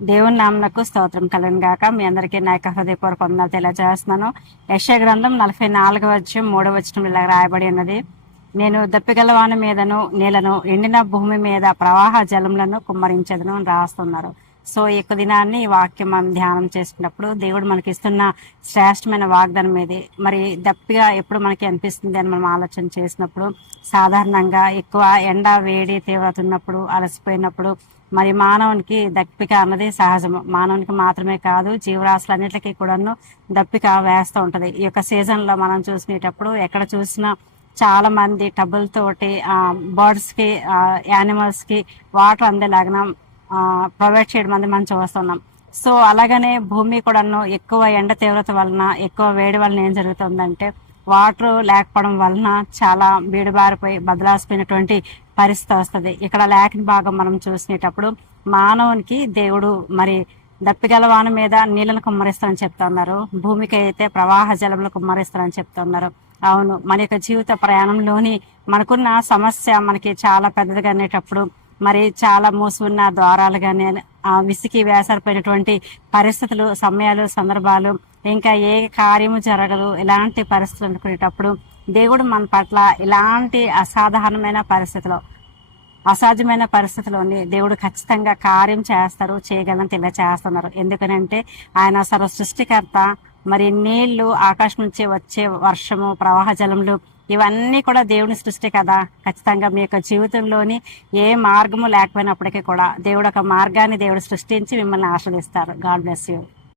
దేవుని నామనకు స్తోత్రం కలను గాక. మీ అందరికీ నా యొక్క హృదయపూర్వక వందనాలు తెలియజేస్తున్నాను. యెషయా గ్రంథం 44:3 ఇలా రాయబడి ఉన్నది, నేను దప్పిగల వాని మీదను నీళ్లను ఎండిన భూమి మీద ప్రవాహ జలములను కుమ్మరించదను అని రాస్తున్నారు. సో ఈ యొక్క దినాన్ని ఈ వాక్యం మనం ధ్యానం చేసుకున్నప్పుడు దేవుడు మనకి ఇస్తున్న శ్రేష్టమైన వాగ్దానం ఇది. మరి దప్పిగా ఎప్పుడు మనకి అనిపిస్తుంది అని మనం ఆలోచన చేసినప్పుడు, సాధారణంగా ఎక్కువ ఎండ వేడి తీవ్రత ఉన్నప్పుడు, అలసిపోయినప్పుడు మరి మానవునికి దప్పిక అన్నది సహజము. మానవునికి మాత్రమే కాదు, జీవరాశులన్నిటికీ కూడాను దప్పిక వేస్తూ ఉంటది. ఈ యొక్క సీజన్ లో మనం చూసినప్పుడు ఎక్కడ చూసినా చాలా మంది టబ్బులతోటి బర్డ్స్ కి యానిమల్స్ కి వాటర్ అందేలాగా ప్రొవైడ్ చేయడం అనేది మనం చూస్తున్నాం. సో అలాగనే భూమి కూడాను ఎక్కువ ఎండ తీవ్రత వలన, ఎక్కువ వేడి వలన ఏం జరుగుతుందంటే వాటర్ లేకపోవడం వలన చాలా బీడుబారిపోయి బదలాసిపోయినటువంటి పరిస్థితి వస్తుంది. ఇక్కడ లేఖని భాగం మనం చూసినప్పుడు మానవునికి దేవుడు మరి దప్పిగల వాన మీద నీళ్ళను కుమ్మరిస్తారని చెప్తున్నారు, భూమికి అయితే ప్రవాహ జలములు కుమ్మరిస్తారని చెప్తున్నారు. అవును, మన యొక్క జీవిత ప్రయాణంలోని మనకున్న సమస్య మనకి చాలా పెద్దదిగా అనేటప్పుడు, మరి చాలా మూసున్న ద్వారాలు కానీ, విసికి వేసరిపోయినటువంటి పరిస్థితులు, సమయాలు, సందర్భాలు, ఇంకా ఏ కార్యము జరగదు ఇలాంటి పరిస్థితులు అనుకునేటప్పుడు దేవుడు మన పట్ల ఇలాంటి అసాధారణమైన పరిస్థితిలో, అసాధ్యమైన పరిస్థితిలోని దేవుడు ఖచ్చితంగా కార్యం చేస్తారు, చేయగలని తెలియచేస్తున్నారు. ఎందుకనంటే ఆయన సర్వ సృష్టికర్త. మరి నీళ్లు, ఆకాశం నుంచి వచ్చే వర్షము, ప్రవాహ జలములు ఇవన్నీ కూడా దేవుని సృష్టి కదా. ఖచ్చితంగా మీ యొక్క జీవితంలోని ఏ మార్గము లేకపోయినప్పటికీ కూడా దేవుడు ఒక మార్గాన్ని దేవుడు సృష్టించి మిమ్మల్ని ఆస్వాదిస్తారు. God bless you.